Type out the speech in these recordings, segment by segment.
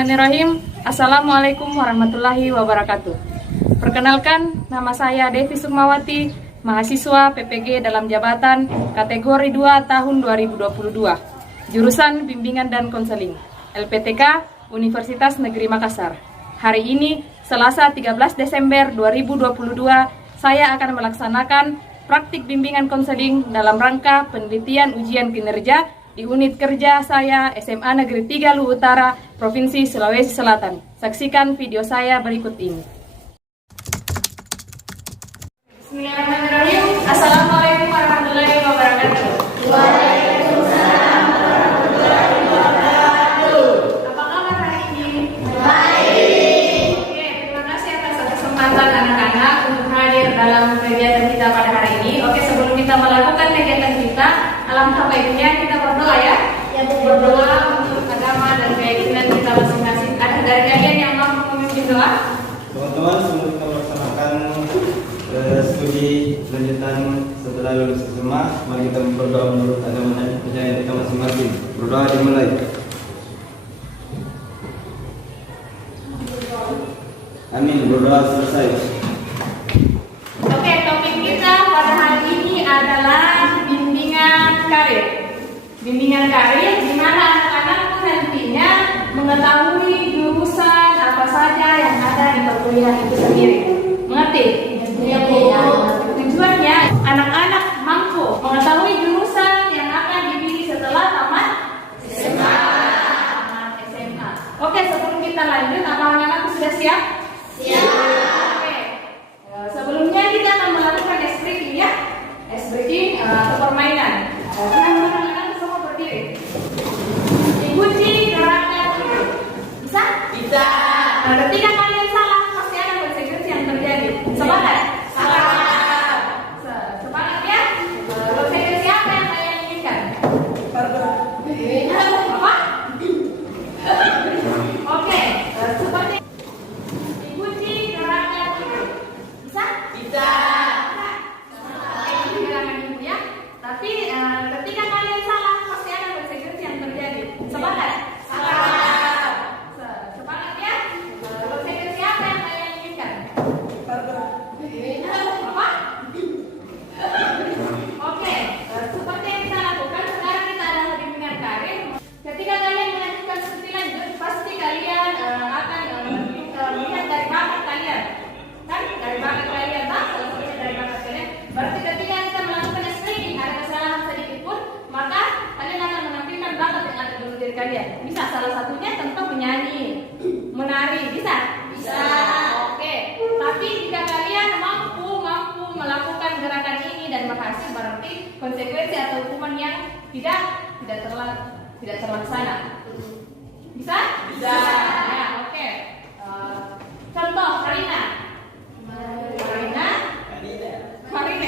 Bismillahirrahmanirrahim. Assalamualaikum warahmatullahi wabarakatuh. Perkenalkan, nama saya Devi Sukmawati, mahasiswa PPG dalam jabatan kategori 2 tahun 2022, jurusan Bimbingan dan Konseling, LPTK Universitas Negeri Makassar. Hari ini, Selasa 13 Desember 2022, saya akan melaksanakan praktik bimbingan konseling dalam rangka penelitian ujian kinerja di unit kerja saya SMA Negeri 3 Luwu Utara, Provinsi Sulawesi Selatan. Saksikan video saya berikut ini. Bismillahirrahmanirrahim. Assalamualaikum warahmatullahi wabarakatuh. Waalaikumsalam warahmatullahi wabarakatuh. Apa kabar hari ini? Baik. Oke, terima kasih atas kesempatan anak-anak untuk hadir dalam kegiatan kita pada hari ini. Oke, sebelum kita melakukan kegiatan kita, alangkah baiknya kita berdoa ya. Berdoa untuk agama dan keyakinan kita masing-masing. Ada dari kalian yang mampu memimpin doa? Teman-teman, sebelum kita melaksanakan studi lanjutan setelah lulus SMA, mari kita berdoa menurut agama dan kepercayaan kita masing-masing. Berdoa dimulai. Amin. Berdoa selesai. Oke, topik kita pada hari ini adalah bimbingan karir. Bimbingan karir di mana anak-anak pun nantinya mengetahui jurusan apa saja yang ada di perkuliahan itu sendiri. Mengerti? Tujuannya anak-anak mampu mengetahui jurusan yang akan dipilih setelah tamat SMA. Oke, sebelum kita lanjut, apa anak-anak sudah siap? Oke. Sebelumnya kita akan melakukan ice breaking ya. Ice breaking atau permainan. Anak-anak semua berdiri. Ikuti gerakan ini. Bisa? Bisa. Nah, ketika kalian salah, pasti ada konsekuensi yang terjadi. Sepakat? Sepakat. Sepakat ya? Konsekuensi apa yang kalian inginkan? Apa? Oke, seperti ikuti gerakan ini. Bisa? Bisa. Ikuti gerakan ini ya. Tapi ketika kalian salah, pasti ada konsekuensi yang terjadi. Sepakat? Sepakat. Sepakat ya? Konsekuensi apa yang kalian inginkan? Apa? Oke, seperti yang kita lakukan sekarang, kita adalah bimbingan karir. Ketika kalian melanjutkan studi lanjut, pasti kalian akan melihat dari bakat kalian, kan? Dari bakat kalian, salah satunya dari bakat kalian. Berarti ketika kita melakukan screening ada kesalahan sedikit pun, maka kalian akan menampilkan bakat yang ada dalam diri kalian. Bisa salah satunya tentu menyanyi, menari, bisa? Bisa. Oke. Tapi jika kalian mampu melakukan gerakan ini dan berhasil, berarti konsekuensi atau hukuman yang tidak terlaksana. Bisa? Bisa. Ya, oke. Contoh, Marina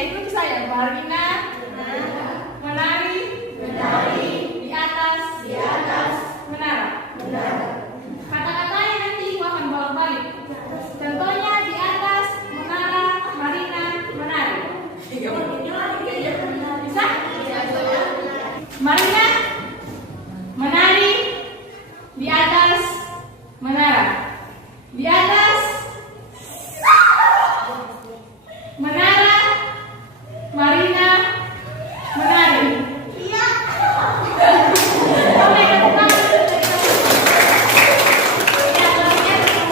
itu saya. Marina menari di atas menara. Kata-katanya nanti ibu akan bolak-balik. Contohnya di atas menara Marina menari. Bisa? Marina menari di atas menara. Di atas menara Marina menari. Iya.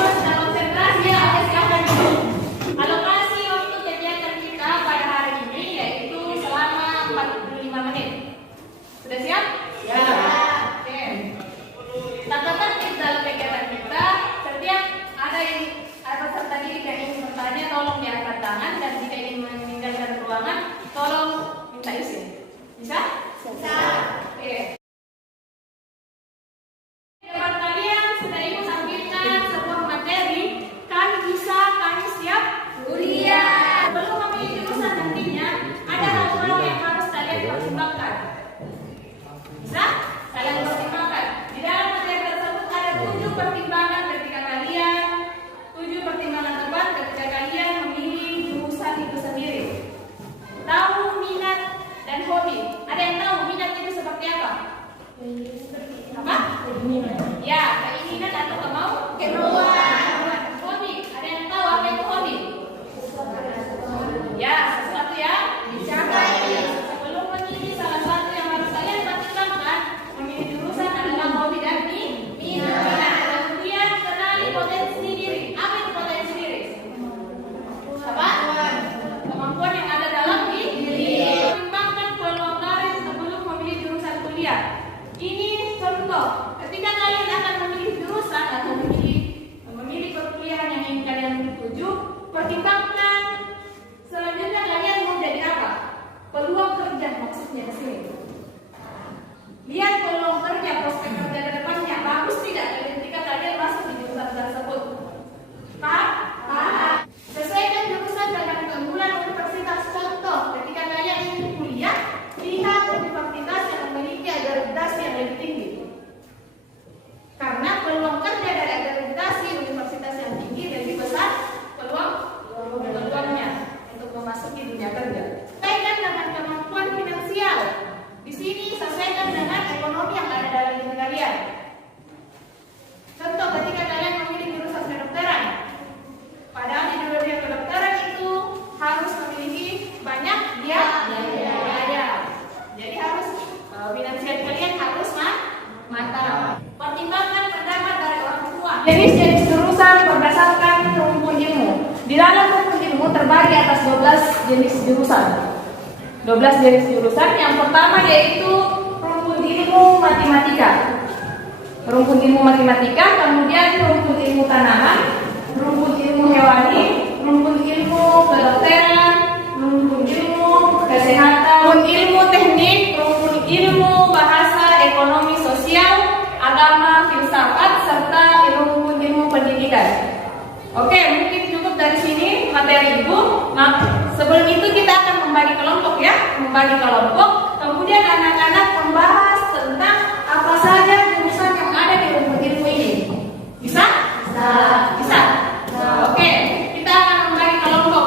Konsentrasi ya, ada siapkan dulu. Alokasi untuk kegiatan kita pada hari ini yaitu selama 45 menit. Sudah siap? Ya. Oke. Catatan tips dalam kegiatan kita, setiap ada peserta didik yang ingin bertanya, tolong diangkat tangan, dan jika ingin meninggalkan ruangan, tolong minta izin. Bisa? Bisa. Oke. Debat kalian sudah ikut tampilkan sebuah materi, kami bisa, kami siap kuliah. Belum memilih jurusan nantinya, ada hal-hal yang harus kalian pertimbangkan. Bisa? Kalian pertimbangkan. Di dalam materi tersebut ada 7 pertimbangan tepat ketika kalian memilih jurusan itu sendiri. Tahu minat dan hobi. Ada yang tahu minat itu seperti apa? Apa? Ya, keinginan atau kemampuan. fokusnya ke sini. Lihat peluang kerja, prospek kerja ke depannya bagus tidak ketika kalian masuk di jurusan tersebut. Paham? Sesuaikan jurusan dengan keunggulan universitas. Contoh, ketika kalian ingin kuliah, lihat universitas yang memiliki akreditasi yang lebih tinggi. Karena peluang kerja dari akreditasi universitas yang tinggi lebih besar peluangnya untuk memasuki dunia kerja. Sesuaikan dengan kemampuan finansial. Di sini sesuaikan dengan ekonomi yang ada dalam diri kalian. Contoh, ketika kalian memilih jurusan kedokteran, padahal di dunia kedokteran itu harus memiliki banyak biaya. Jadi harus finansial kalian harus matang. Pertimbangkan pendapat dari orang tua. Jenis jurusan berdasarkan rumpun ilmu. Di dalam rumpun ilmu terbagi atas 12 jenis jurusan. 12 jenis jurusan. Yang pertama yaitu rumpun ilmu matematika. Rumpun ilmu matematika, kemudian rumpun ilmu tanaman, rumpun ilmu hewani, rumpun ilmu kedokteran, rumpun ilmu kesehatan, rumpun ilmu teknik, rumpun ilmu bahasa, ekonomi sosial, agama, filsafat, serta rumpun ilmu pendidikan. Oke, mungkin cukup dari sini materi Ibu. Nah, sebelum itu kita akan membagi kelompok ya, membagi kelompok. Kemudian anak-anak membahas tentang apa saja jurusan yang ada di rumpun ilmu ini. Bisa? Bisa. Oke, kita akan membagi kelompok.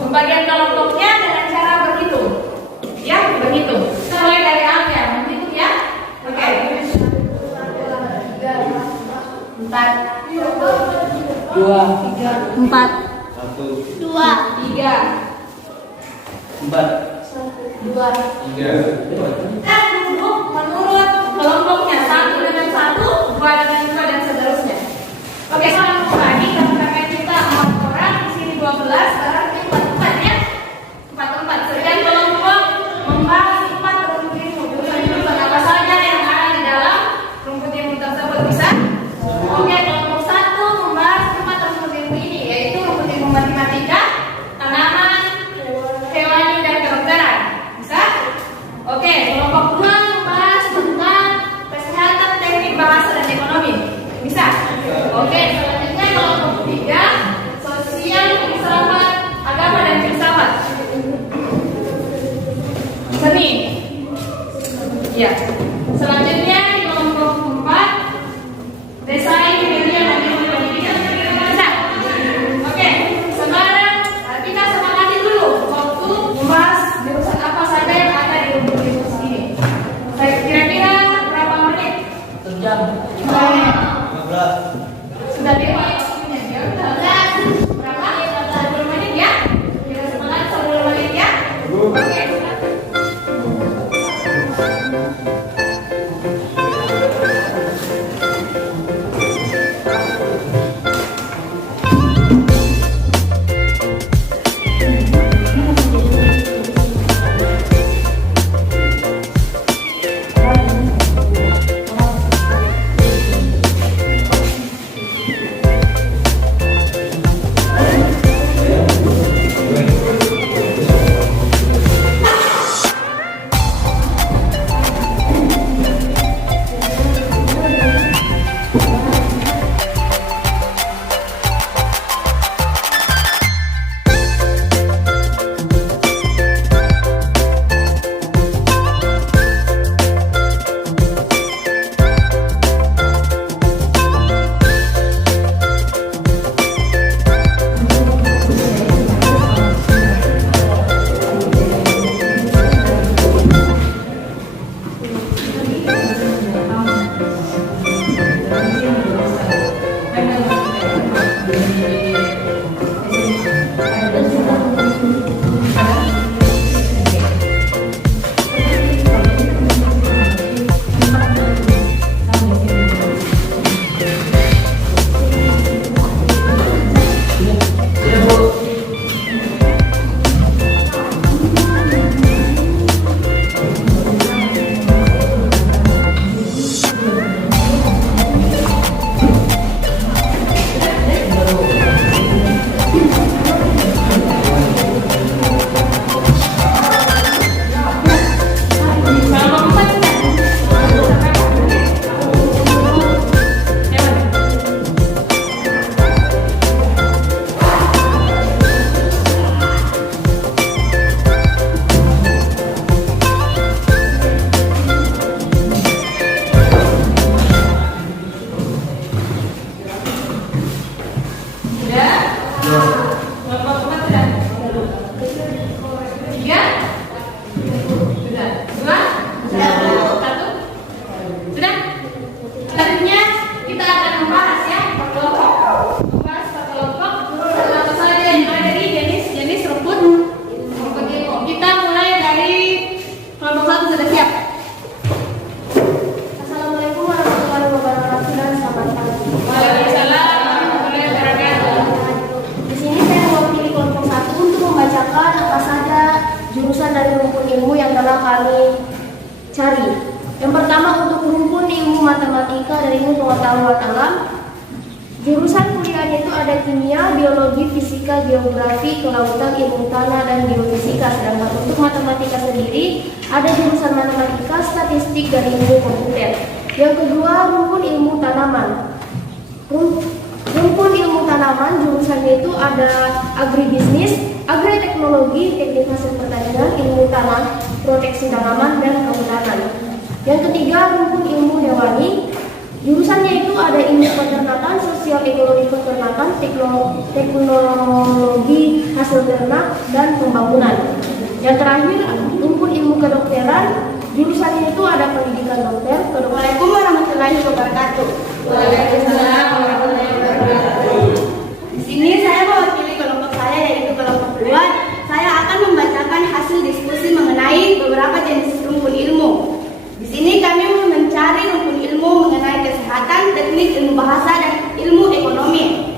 Pembagian kelompoknya dengan cara berhitung. Ya, berhitung. Mulai dari angka, menghitung ya. Oke. 4 2 3 4 1 2 3 4 2 3. Kita duduk menurut kelompoknya, 1 dengan 1, 2 dengan 2 dan seterusnya. Oke, sekarang membagi karena kita 4 orang, di sini 12, berarti 4 ya. 4. Setiap kelompok membahas 4 rumpun ilmu. Jurusan apa saja yang ada di dalam rumpun ilmu tersebut, bisa? Oke, kelompok 1 membahas 4 rumpun ilmu ini, yaitu rumpun ilmu matematika, tanaman, hewani, dan kedokteran. Bisa? Oke, kelompok 2 membahas tentang kesehatan, teknik, bahasa, dan ekonomi. Bisa? Oke, selanjutnya kelompok 3 sosial, filsafat, agama, dan filsafat. Seni. Ya. Selanjutnya di kelompok 4 desain, media, dan ilmu pendidikan. Bisa? Oke, sekarang kita sepakati dulu waktu membahas jurusan apa saja yang ada di rumpun ilmu ini. Kira-kira berapa menit? Sejam. Sudah lewat waktunya ya. Berapa? 10 menit ya. Kita sepakati 10 menit ya. Oke. dari rumpun ilmu yang telah kami cari. Yang pertama untuk rumpun ilmu matematika dan ilmu pengetahuan alam. Jurusan kuliahnya itu ada kimia, biologi, fisika, geografi, kelautan, ilmu tanah, dan geofisika. Sedangkan untuk matematika sendiri ada jurusan matematika, statistik, dan ilmu komputer. Yang kedua, rumpun ilmu tanaman. Rumpun ilmu tanaman jurusannya itu ada agribisnis, agriteknologi, teknik hasil pertanian, ilmu tanah, proteksi tanaman, dan kehutanan. Yang ketiga, rumpun ilmu hewani. Jurusannya itu ada ilmu peternakan, sosial ekonomi peternakan, teknologi hasil ternak, dan pembangunan. Yang terakhir, rumpun ilmu kedokteran. Jurusannya itu ada pendidikan dokter. Assalamualaikum warahmatullahi wabarakatuh. Waalaikumsalam warahmatullahi wabarakatuh. Di sini saya mewakili kelompok saya, yaitu kelompok 2. Saya akan membacakan hasil diskusi mengenai beberapa jenis rumpun ilmu. Di sini kami mencari rumpun ilmu mengenai kesehatan, teknik, ilmu bahasa, dan ilmu ekonomi.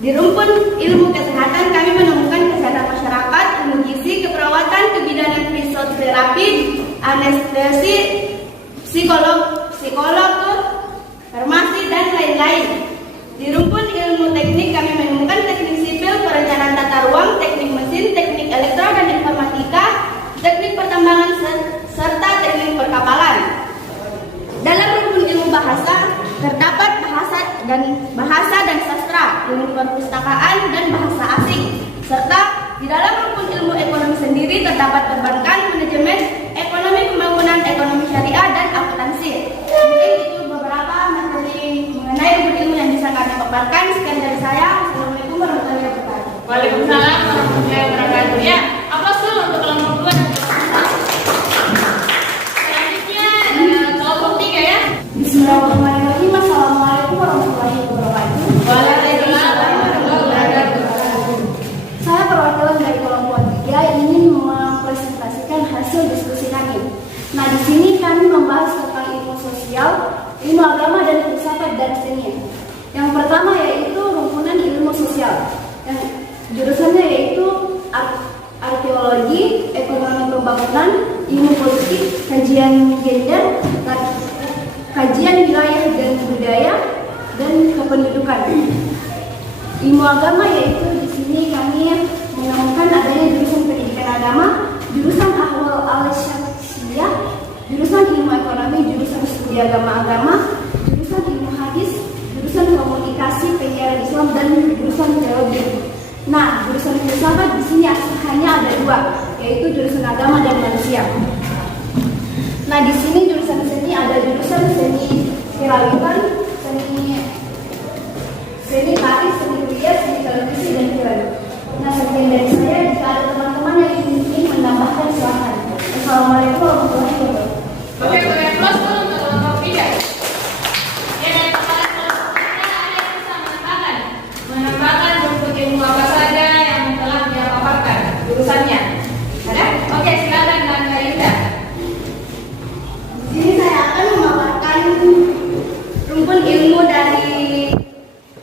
Di rumpun ilmu kesehatan kami menemukan kesehatan masyarakat, ilmu gizi, keperawatan, kebidanan fisioterapi, anestesi, psikolog, farmasi, dan lain-lain. Di rumpun ilmu teknik kami menemukan teknik sipil, perencanaan tata ruang, teknik mesin, teknik elektro dan informatika, teknik pertambangan, serta teknik perkapalan. Dalam rumpun ilmu bahasa terdapat bahasa dan sastra, ilmu perpustakaan, dan bahasa asing. Serta di dalam rumpun ilmu ekonomi sendiri terdapat perbankan, manajemen, ekonomi pembangunan, ekonomi syariah, dan akuntansi. Mungkin itu beberapa materi mengenai rumpun ilmu yang bisa kami paparkan. Sekian dari saya. Assalamualaikum warahmatullahi wabarakatuh. Waalaikumsalam warahmatullahi wabarakatuh. Ya, aplaus dulu untuk kelompok 2 dan kelompok 1. Selanjutnya kelompok 3 ya. Bismillahirrahmanirrahim. Assalamualaikum warahmatullahi wabarakatuh. Waalaikumsalam warahmatullahi wabarakatuh. Saya perwakilan dari kelompok 3 ingin mempresentasikan hasil diskusi kami. Nah, di sini kami membahas tentang ilmu sosial, ilmu agama, dan filsafat dan seni. Yang pertama yaitu rumpunan ilmu sosial. Yang jurusannya yaitu arkeologi, ekonomi pembangunan, ilmu politik, kajian gender, kajian wilayah dan budaya, dan kependudukan. Ilmu agama yaitu di sini kami menemukan adanya jurusan pendidikan agama, jurusan ahwal al-syaksiyah, jurusan ilmu ekonomi, jurusan studi agama-agama, jurusan ilmu hadis, jurusan komunikasi penyiaran Islam, dan jurusan teologi. Nah, jurusan filsafat di sini hanya ada 2, yaitu jurusan agama dan manusia. Nah, di sini jurusan seni ada jurusan seni kerawitan, seni tari, seni rias, seni televisi, dan film. Nah, sekian dari saya. Jika ada teman-teman yang ingin menambahkan, silakan. Assalamualaikum warahmatullahi wabarakatuh. Oke, boleh aplaus dulu untuk kelompok 3. Ya, dari kepala kelompok 3 ada yang bisa menambahkan rumpun ilmu apa saja yang telah dia paparkan jurusannya. Ada? Oke, silakan dan Kak Yuda. Di sini saya akan memaparkan rumpun ilmu dari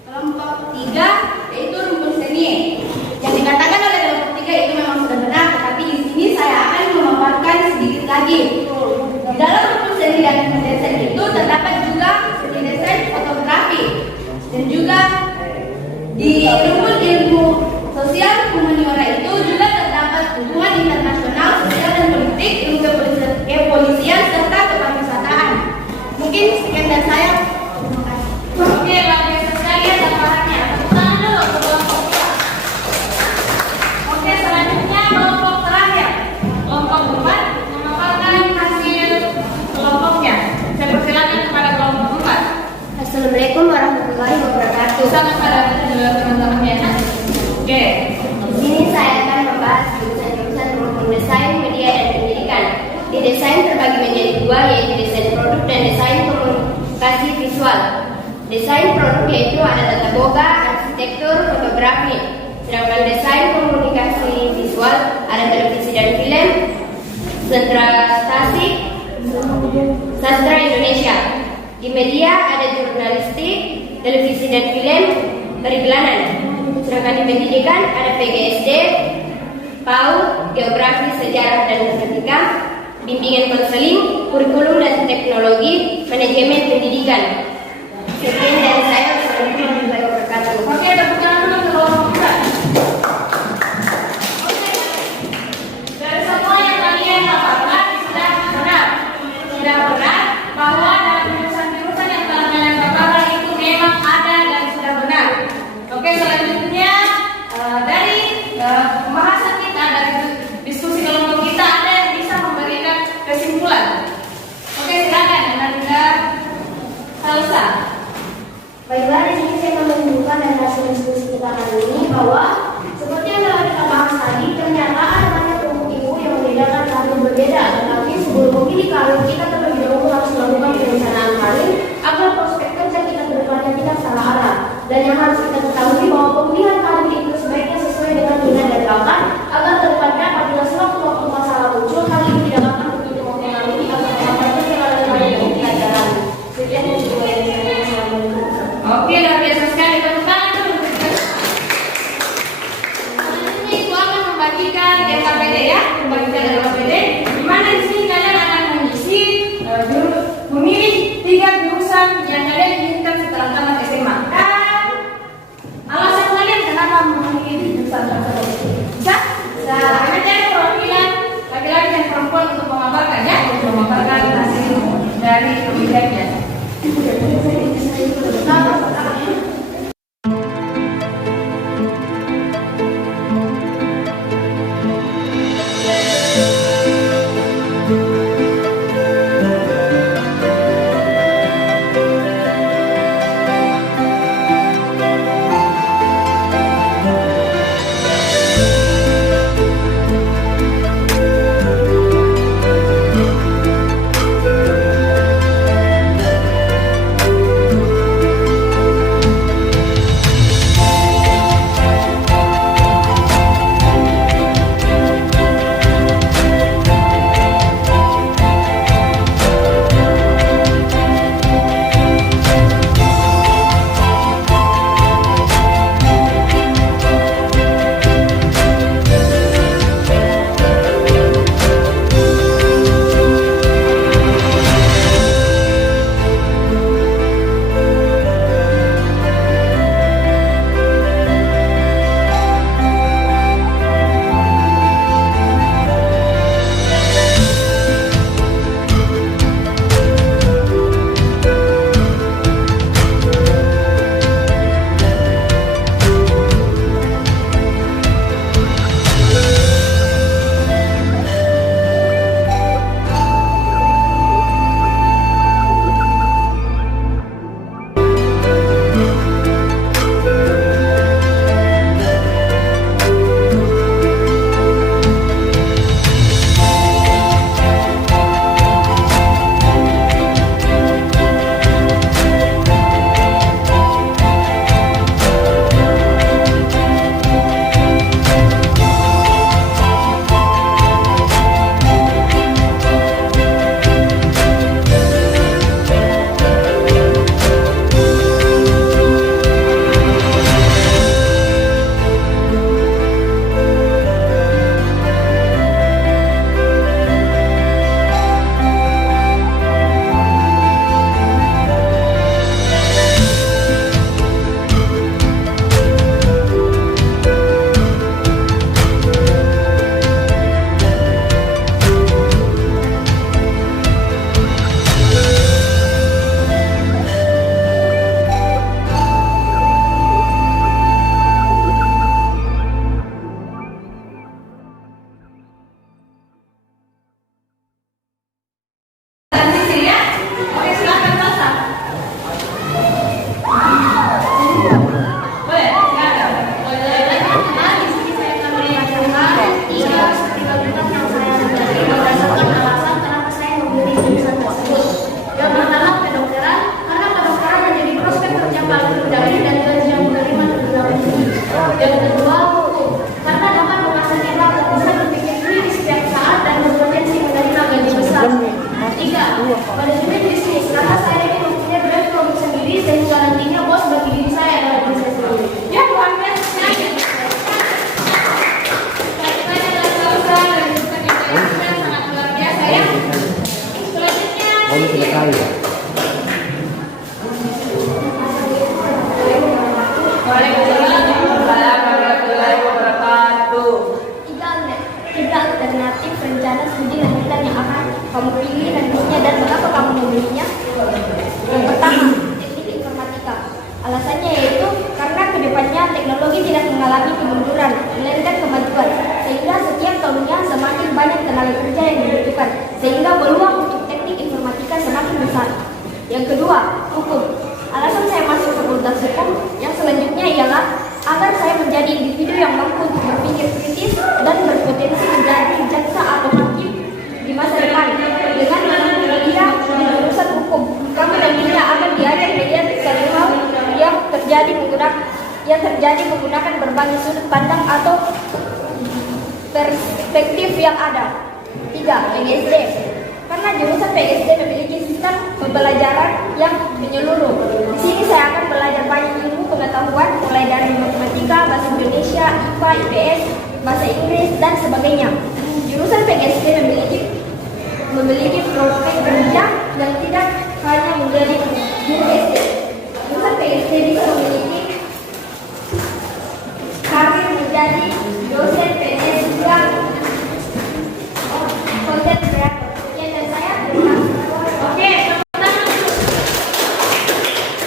kelompok 3, yaitu rumpun seni. Yang dikatakan oleh kelompok 3 itu memang sudah benar, tetapi di sini saya akan memaparkan sedikit lagi. Di dalam rumpun seni dan desain itu terdapat juga seni desain fotografi, dan juga di rumpun ilmu sosial humaniora itu juga terdapat hubungan internasional, sosial dan politik, ilmu kepolisian, serta kepariwisataan. Mungkin sekian dari saya. Terima kasih. Oke, luar biasa sekali ya paparannya. Tepuk tangan dulu untuk kelompok 2. Oke, selanjutnya kelompok terakhir. Kelompok 4 memaparkan hasil kelompoknya. Saya persilakan kepada kelompok 4. Assalamualaikum warahmatullahi wabarakatuh. Sama pada teman-temannya. Oke. Di sini saya akan membahas jurusan-jurusan rumpun desain, media, dan pendidikan. Di desain terbagi menjadi 2, yaitu desain produk dan desain komunikasi visual. Desain produk yaitu ada tata boga, arsitektur, fotografi. Sedangkan desain komunikasi visual ada televisi dan film, sastra Indonesia. Di media ada jurnalistik, televisi dan film, periklanan. Sedangkan di pendidikan ada PGSD, PAUD, Geografi, Sejarah, dan Matematika, Bimbingan Konseling, Kurikulum dan Teknologi, Manajemen Pendidikan. Sekian dari saya. Assalamualaikum warahmatullahi wabarakatuh. Oke, tepuk tangan dulu untuk kelompok kita. Oke, dari semua yang kalian paparkan sudah benar bahwa dalam jurusan-jurusan yang telah kalian paparkan itu memang ada dan sudah benar. Oke, selanjutnya dari pembahasan kita, dari diskusi kelompok kita, ada yang bisa memberikan kesimpulan. Oke, silakan Anda Salsa. Baiklah, di sini saya akan menunjukkan dari hasil diskusi kita kali ini bahwa seperti yang telah kita bahas tadi, ternyata ada banyak kelompok ilmu yang membedakan karir berbeda. Tetapi sebelum memilih karir, kita terlebih dahulu harus melakukan perencanaan karir agar prospek kerja kita ke depannya tidak salah arah. Dan yang harus kita ketahui bahwa pemilihan karir itu sebaiknya sesuai dengan minat dan bakat agar ke depannya apabila sewaktu-waktu masalah muncul, hal ini tidak akan begitu mempengaruhi agar kemampuan kerja kalian yang kita jalani. Sekian dari saya. Oke, luar biasa sekali, tepuk tangan dulu. Selanjutnya itu akan membagikan LKPD ya, membagikan LKPD. Di mana di sini kalian akan mengisi memilih 3 jurusan yang kalian inginkan setelah tamat SMA. Dan alasan kalian kenapa memilih jurusan tersebut? Bisa? Bisa. Ada cari perwakilan laki-laki dan perempuan untuk memaparkan ya, untuk memaparkan hasil dari pemilihannya. kamu pilih nantinya dan mengapa kamu memilihnya? Yang pertama, teknik informatika. Alasannya yaitu karena kedepannya teknologi tidak mengalami kemunduran, melainkan kemajuan, sehingga setiap tahunnya semakin banyak tenaga kerja yang dibutuhkan, sehingga peluang untuk teknik informatika semakin besar. Yang kedua, hukum. Alasan saya masuk Fakultas Hukum yang selanjutnya ialah agar saya menjadi individu yang mampu untuk berpikir kritis dan berpotensi menjadi jaksa atau hakim di masa depan. Dengan menempuh kuliah di jurusan hukum, kamu nantinya akan diajar melihat dari hal yang terjadi menggunakan berbagai sudut pandang atau perspektif yang ada. 3. PGSD. Karena jurusan PGSD memiliki sistem pembelajaran yang menyeluruh. Di sini saya akan belajar banyak ilmu pengetahuan mulai dari matematika, bahasa Indonesia, IPA, IPS, bahasa Inggris dan sebagainya. Jurusan PGSD memiliki prospek kerja yang tidak hanya menjadi guru SD. Jurusan PGSD bisa memiliki karir menjadi dosen PNS juga konten kreator. Sekian dari saya. Terima kasih. Oke,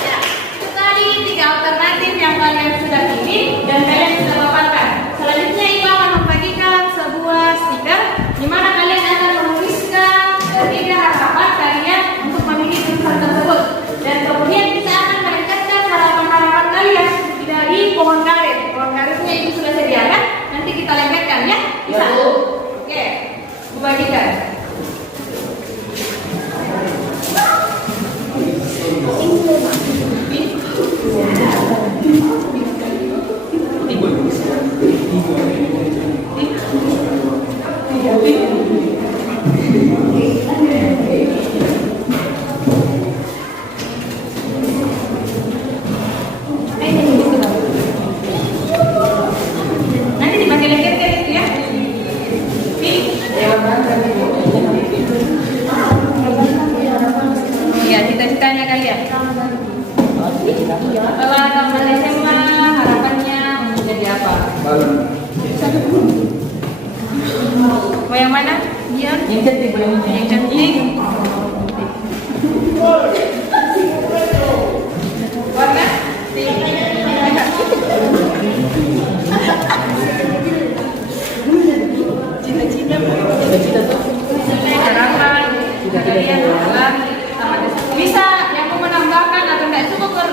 ya, itu tadi 3 alternatif yang kalian sudah pilih dan kalian sudah paparkan. Selanjutnya Ibu akan membagikan sebuah stiker di mana kalian akan menuliskan 3 harapan kalian untuk memilih jurusan tersebut. Dan kemudian kita akan merekatkan harapan-harapan kalian dari pohon karir. Pohon karirnya itu sudah sediakan, nanti kita lengketkan ya. Bisa? Oke, Ibu bagikan. Nanti dipakai lengketkan itu ya. Iya, cita-citanya kalian. Setelah tamat SMA, harapannya menjadi apa? Mau yang mana? Yang cantik. Yang cantik. Warna? Harapan kalian adalah bisa yang mau menambahkan atau tidak cukup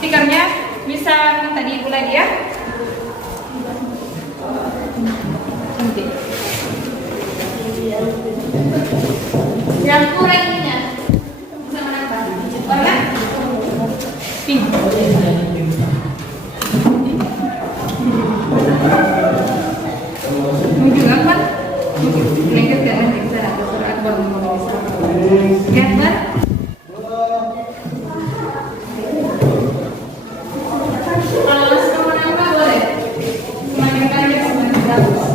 stikernya bisa minta di Ibu lagi ya. Yang kurang ininya bisa menambah warna pink. Mungkin apa? Lengket kan nanti bisa Dr. Akbar ngomong bisa. Gambar? Kalau masih mau nambah boleh. Semakin banyak semakin bagus.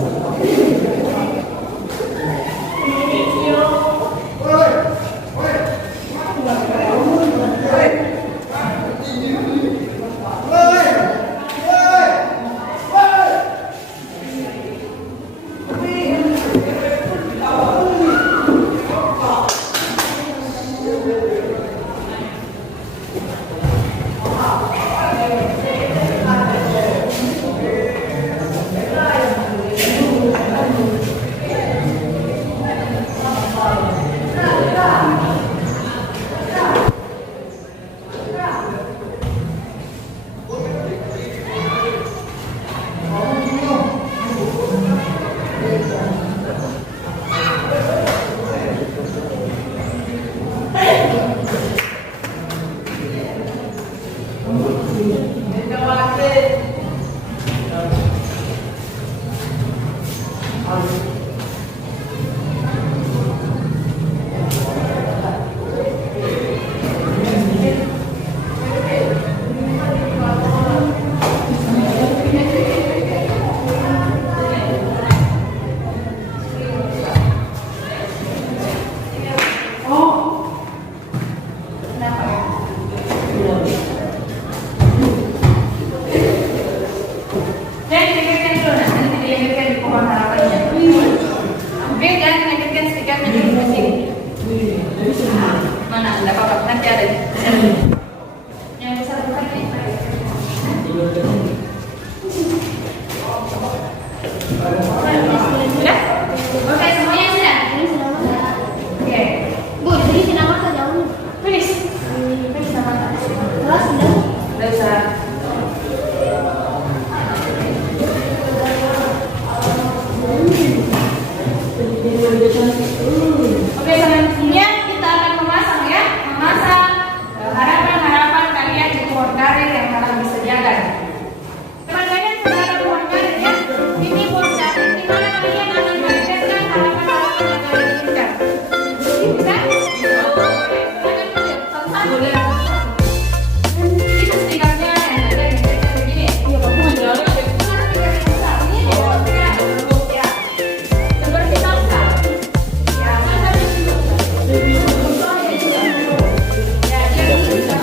Mana? Enggak apa-apa, nanti ada. Yang besar bukan ini. Sudah? Oke, semuanya sudah? Ini sudah mana? Oke. Bu, jadi sinamar ke jauh. Finish. Finish sama. Kelas sudah. Udah usah. Oke, selanjutnya kita akan memasang ya, memasang harapan-harapan kalian di pohon karir yang kalian bisa jaga. Teman-teman, saudara pohon karir ya, ini pohon karir di mana kalian akan menetapkan harapan-harapan yang kalian inginkan. Bisa? Oke, silakan tulis. Satu-satu. Ini stikernya yang ada di stiker begini. Iya, bagus. Lalu ada stiker yang besar. Ini dia stiker ya. Seperti salsa. Ya, mana bisa? Ya, dia bisa.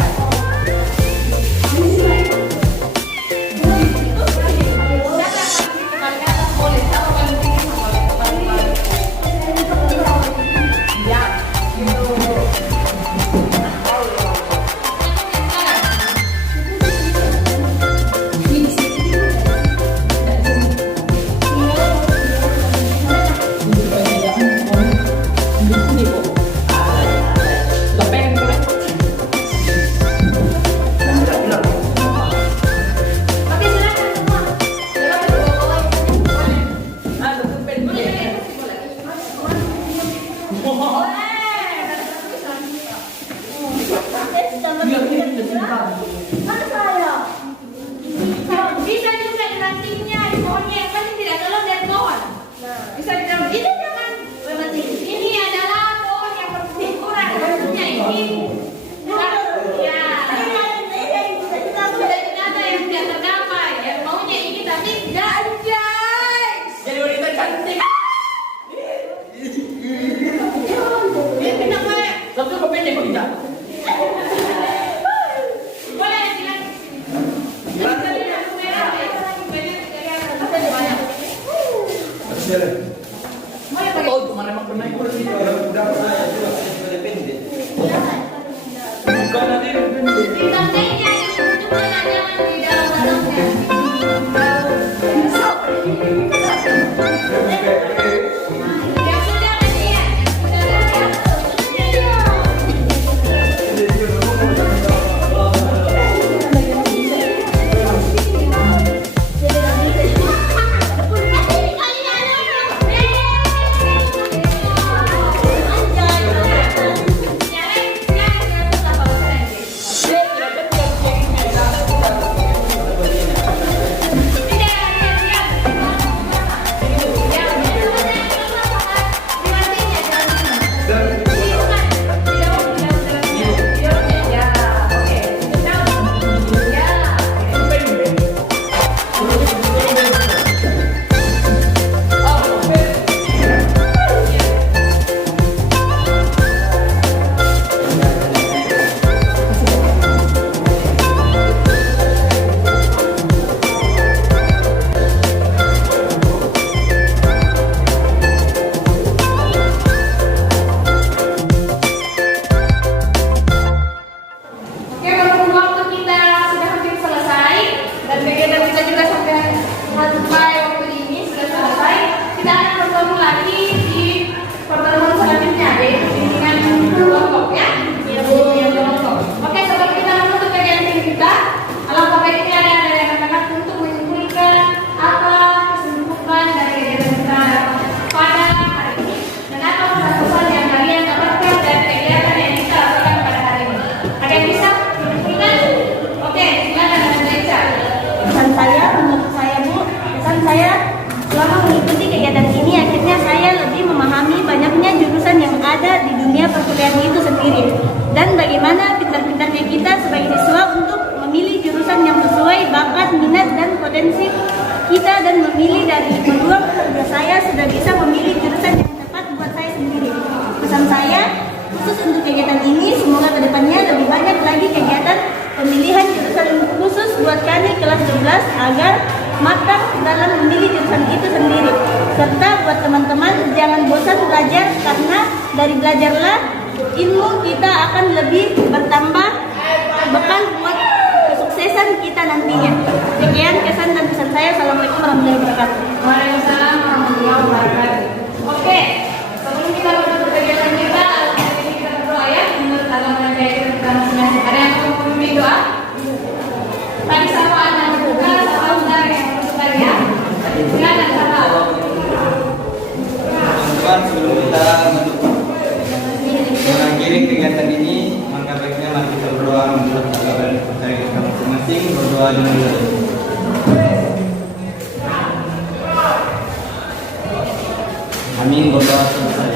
Mana saya? Bisa juga dirantingnya di pohonnya, yang penting tidak tolong dari pohon. Bisa ditanam. Ini jangan berhenti. Ini adalah pohon yang berukuran, maksudnya ini. Ya. Cita-cita yang tidak tercapai, yang maunya ini tapi ganjai. Jadi wanita cantik. Ini pindah boleh. Tapi kok pendek kok tidak? Boleh silakan. Bisa lihat merah ya. Boleh pakai. Oh, mana emang pernah ikut sih? Bukan nanti pendek. Ditantainya itu cuma jangan di dalam batangnya. Yang sudah kasihan, yang sudah Oke, berhubung waktu kita sudah hampir selesai dan kegiatan kita juga sampai waktu ini sudah selesai, kita akan bertemu lagi di pertemuan selanjutnya yaitu bimbingan kelompok ya, bimbingan kelompok. Oke, sebelum kita menutup kegiatan kita, alangkah baiknya ada dari anak-anak untuk menyimpulkan apa kesimpulan dari kegiatan kita pada hari ini dan apa pesan-pesan yang kalian dapatkan dari kegiatan yang kita lakukan pada hari ini. Ada yang bisa? Oke, silakan Anda Ica. Pesan saya, menurut saya Bu, pesan saya selama mengikuti kegiatan ini akhirnya saya lebih memahami banyaknya jurusan yang ada di dunia perkuliahan itu sendiri dan bagaimana pintar-pintarnya kita sebagai siswa untuk memilih jurusan yang sesuai bakat, minat dan potensi kita dan memilih dari peluang kerja saya sudah bisa memilih jurusan yang tepat buat saya sendiri. Pesan saya khusus untuk kegiatan ini semoga kedepannya lebih banyak lagi kegiatan pemilihan jurusan khusus buat kami kelas 12 agar matang dalam memilih jurusan itu sendiri serta buat teman-teman jangan bosan belajar karena dari belajarlah ilmu kita akan lebih bertambah, bekal buat kesuksesan kita nantinya. Sekian kesan dan pesan saya. Assalamualaikum warahmatullahi wabarakatuh. Waalaikumsalam warahmatullahi wabarakatuh. Oke, sebelum kita lanjut ke kegiatan kita, kita berdoa ya. Menurut agama yang baik kita masing-masing. Ada yang mau memimpin doa? Tadi sapaan yang terbuka, sapaan dari yang terbuka ya. Silakan sapaan. Teman-teman, sebelum kita mengakhiri kegiatan ini, maka baiknya mari kita berdoa menurut agama dan percaya kita masing-masing. Berdoa dengan doa. Amin. Berdoa selesai.